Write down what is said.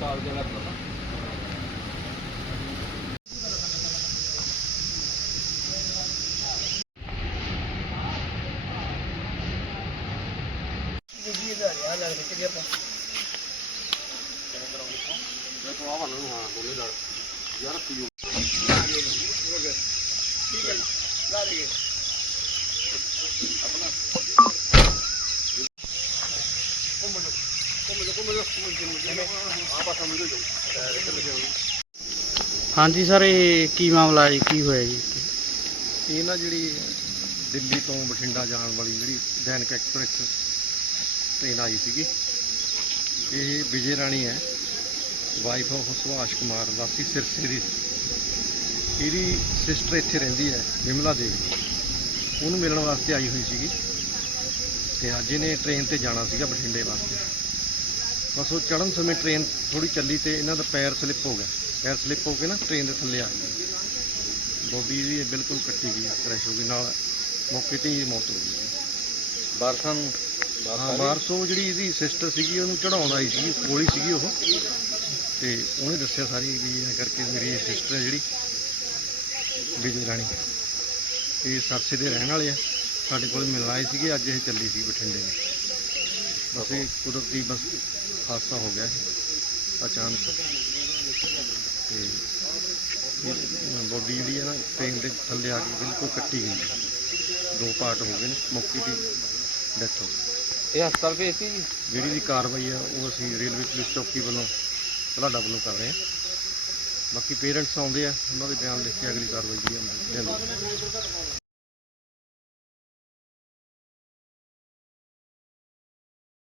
ਤਾਲ ਜਗਾ ਤਾ ਮੈਂ ਤੋਂ ਆਵਾਂ ਨੂੰ ਹਾਂ ਬੋਲੇ ਲੜ ਯਾਰ ਪੀਓ ਹਾਂਜੀ ਸਰ, ਇਹ ਕੀ ਮਾਮਲਾ ਜੀ? ਕੀ ਹੋਇਆ ਜੀ? ਇਹ ਨਾ ਜਿਹੜੀ ਦਿੱਲੀ ਤੋਂ ਬਠਿੰਡਾ ਜਾਣ ਵਾਲੀ ਜਿਹੜੀ ਦੈਨਿਕ ਐਕਸਪ੍ਰੈਸ ਟ੍ਰੇਨ ਆਈ ਸੀਗੀ, ਇਹ ਵਿਜੇ ਰਾਣੀ ਹੈ ਵਾਈਫ ਆਫ ਸੁਭਾਸ਼ ਕੁਮਾਰ, ਵਾਸੀ ਸਿਰਸੇ ਦੀ। ਇਹਦੀ ਸਿਸਟਰ ਇੱਥੇ ਰਹਿੰਦੀ ਹੈ ਵਿਮਲਾ ਦੇਵੀ। ਉਹਨੂੰ ਮਿਲਣ ਵਾਸਤੇ ਆਈ ਹੋਈ ਸੀਗੀ, ਤੇ ਅੱਜ ਇਹਨੇ ਟ੍ਰੇਨ ਤੇ ਜਾਣਾ ਸੀਗਾ ਬਠਿੰਡੇ ਵਾਸਤੇ। ਬਸ ਉਹ ਚੜਨ ਸਮੇਂ ਟ੍ਰੇਨ ਥੋੜੀ ਚੱਲੀ ਤੇ ਇਹਨਾਂ ਦਾ ਪੈਰ ਸਲਿੱਪ ਹੋ ਗਿਆ। ਪੈਰ ਸਲਿੱਪ ਹੋ ਕੇ ਨਾ ਟ੍ਰੇਨ ਦੇ ਥੱਲੇ ਆ ਗਈ। ਬੋਡੀ ਦੀ ਬਿਲਕੁਲ ਕੱਟੀ ਗਈ ਕ੍ਰੈਸ਼ ਹੋ ਗਈ। ਨਾਲ ਮੌਕੇ ਤੇ ਹੀ ਮੌਤ ਹੋ ਗਈ। ਬਾਰਸਾਂ ਨੂੰ? ਹਾਂ ਬਾਰਸੋ ਜਿਹੜੀ ਇਹਦੀ ਸਿਸਟਰ ਸੀਗੀ ਉਹਨੂੰ ਚੜਾਉਣ ਆਈ ਸੀ ਕੋਲੀ ਸੀਗੀ ਉਹ। ਤੇ ਉਹਨੇ ਦੱਸਿਆ ਸਾਰੀ ਵੀ ਐ ਕਰਕੇ ਮੇਰੀ ਸਿਸਟਰ ਹੈ ਜਿਹੜੀ ਵਿਜੇ ਰਾਣੀ। ਇਹ ਸਰਸੇ ਦੇ ਰਹਿਣ ਵਾਲੇ ਆ। ਸਾਡੇ ਕੋਲ ਮਿਲਣ ਆਏ ਸੀਗੇ ਅੱਜ ਇਹ ਚੱਲੀ ਸੀ ਬਠਿੰਡੇ ਨੂੰ। ਬਸ ਇਹ ਕੁਦਰਤੀ ਬਸ ਹਾਦਸਾ ਹੋ ਗਿਆ ਇਹ ਅਚਾਨਕ। ਤੇ ਬੋਡੀ ਜਿਹੜੀ ਹੈ ਨਾ ਟ੍ਰੇਨ ਦੇ ਥੱਲੇ ਆ ਕੇ ਬਿਲਕੁਲ ਕੱਟੀ ਗਈ ਦੋ ਪਾਰਟ ਹੋ ਗਏ ਨੇ ਮੌਕੇ ਤੇ ਡੈਥ ਹੋ ਗਈ। ਇਹ ਹਸਪਤਾਲ ਭੇਜਤੀ ਜੀ? ਜਿਹੜੀ ਦੀ ਕਾਰਵਾਈ ਆ ਉਹ ਅਸੀਂ ਰੇਲਵੇ ਪੁਲਿਸ ਚੌਕੀ ਵੱਲੋਂ ਤੁਹਾਡਾ ਵੱਲੋਂ ਕਰ ਰਹੇ ਹਾਂ। ਬਾਕੀ ਪੇਰੈਂਟਸ ਆਉਂਦੇ ਆ ਉਹਨਾਂ ਦੇ ਬਿਆਨ ਲਿਖ ਕੇ ਅਗਲੀ ਕਾਰਵਾਈ ਜਿਹੜੀ ਲੈਂਦੇ